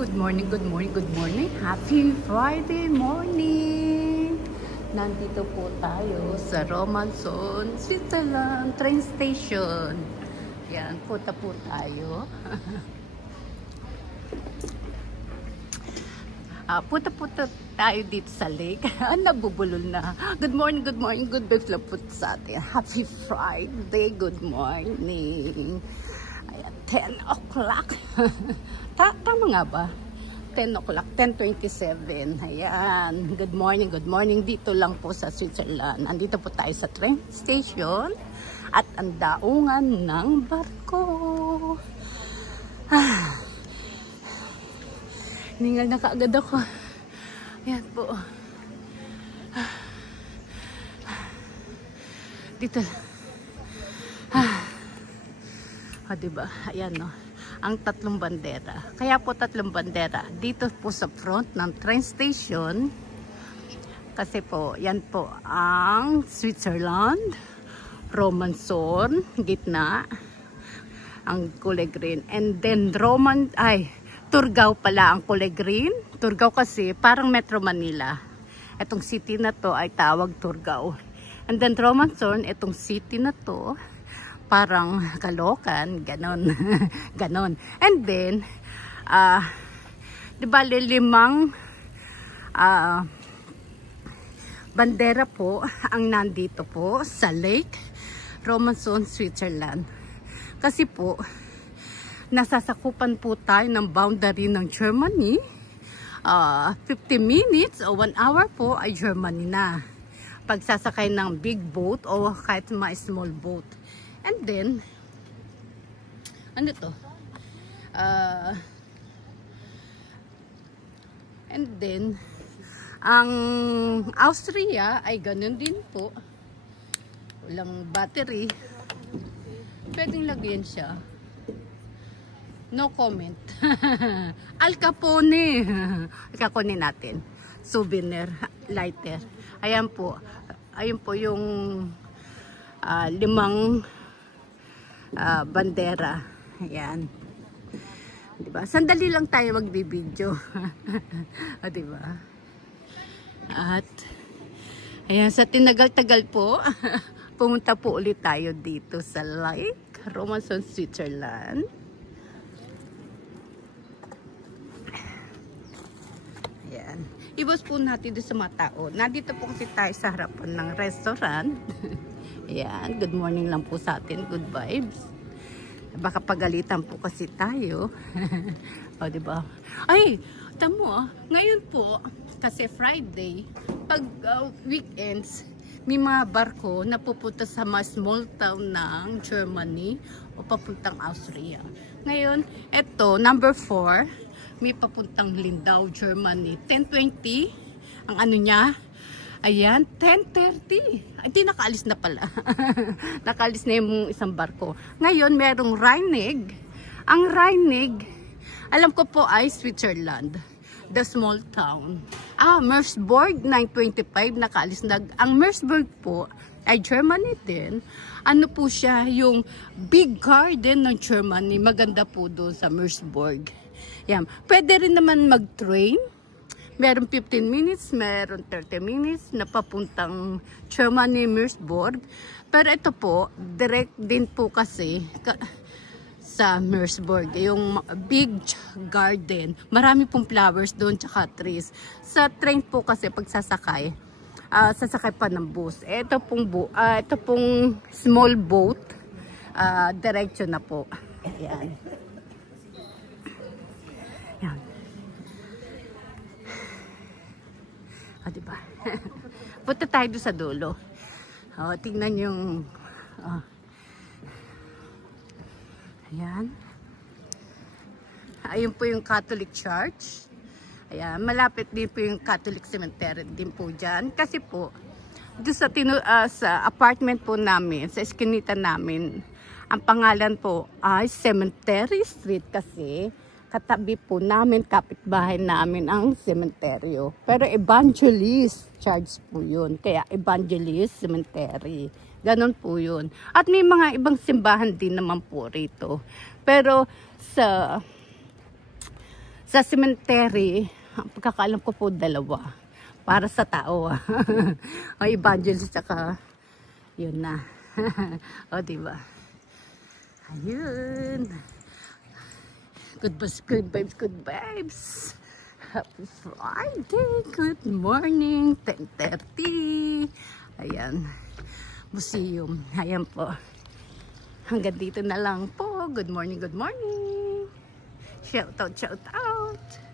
Good morning, good morning, good morning. Happy Friday morning! Nandito po tayo sa Romanson, Switzerland train station. Yan, punta po tayo. Punta tayo dito sa lake. Nabubulol na. Good morning, good vibes lang po sa atin. Happy Friday, good morning. Ayan, 10 o'clock. Tama nga ba? 10 o'clock, 10:27. Ayan, good morning. Dito lang po sa Switzerland. Andito po tayo sa train station at ang daungan ng barko. Ningal na kaagad ako. Ayan po. Dito. Diba? Ayan, no? Ang tatlong bandera. Kaya po tatlong bandera. Dito po sa front ng train station. Kasi po, yan po ang Switzerland. Romanson, gitna. Ang kulay green. And then Turgao pala ang kulay green. Turgao kasi parang Metro Manila. Itong city na to ay tawag Turgao. And then Romanson, itong city na to parang Caloocan, ganon. Ganon. And then, di ba limang bandera po ang nandito po sa Lake Romanson, Switzerland. Kasi po, nasasakupan po tayo ng boundary ng Germany. 50 minutes o 1 hour po ay Germany na. Pagsasakay ng big boat o kahit mga small boat. And then, ano to? And then, ang Austria ay ganun din po. Walang battery. Pwedeng lagyan siya. No comment. Al Capone. Al Capone natin. Souvenir lighter. Ayan po. Ayun po yung limang bandera. Ayan. Diba? Sandali lang tayo magbibideo. Diba? At ayan, sa tinagal-tagal po, pumunta po ulit tayo dito sa Lake Romanson, Switzerland. Ayan. Iwas po natin doon sa mga tao. Nandito po kasi tayo sa harapan ng restaurant. Ayan, good morning lang po sa atin, good vibes. Baka pagalitan po kasi tayo. O, diba? Ay, tamo, ngayon po, kasi Friday, pag weekends, may mga barko na pupunta sa mga small town ng Germany o papuntang Austria. Ngayon, eto, number 4, may papuntang Lindau, Germany. 10:20, ang ano niya, ayan, 10:30. Hindi, nakaalis na pala. Nakaalis na yung isang barko. Ngayon, merong Rheinig. Ang Rheinig, alam ko po ay Switzerland. The small town. Mersburg, 9:25, nakaalis na. Ang Mersburg po ay Germany din. Ano po siya, yung big garden ng Germany. Maganda po doon sa Mersburg. Yan. Pwede rin naman mag-train. Meron 15 minutes, meron 30 minutes na papuntang Germany, Mersburg. Pero ito po, direct din po kasi sa Mersburg. Yung big garden. Marami pong flowers doon, tsaka trees. Sa train po kasi pagsasakay, sasakay pa ng bus. Ito pong small boat, diretso na po. Ayan. Ayan. Diba? Punta tayo doon sa dulo. Tingnan yung ayan. Ayun po yung Catholic Church. Ayan, malapit din po yung Catholic Cemetery din po dyan. Kasi po, doon sa apartment po namin, sa eskinita namin, ang pangalan po ay Cemetery Street kasi katabi po namin, kapitbahay namin ang sementeryo. Pero Evangelist Church po yun. Kaya Evangelist Cemetery. Ganon po yun. At may mga ibang simbahan din naman po rito. Pero Sa cemetery, ang pagkakaalam ko po 2. Para sa tao. O evangelist saka yun na. O diba? Ayun. Good vibes, good vibes. Happy Friday. Good morning. 10:30. Ayan. Museum. Ayan po. Hanggang dito na lang po. Good morning, good morning. Shout out, shout out.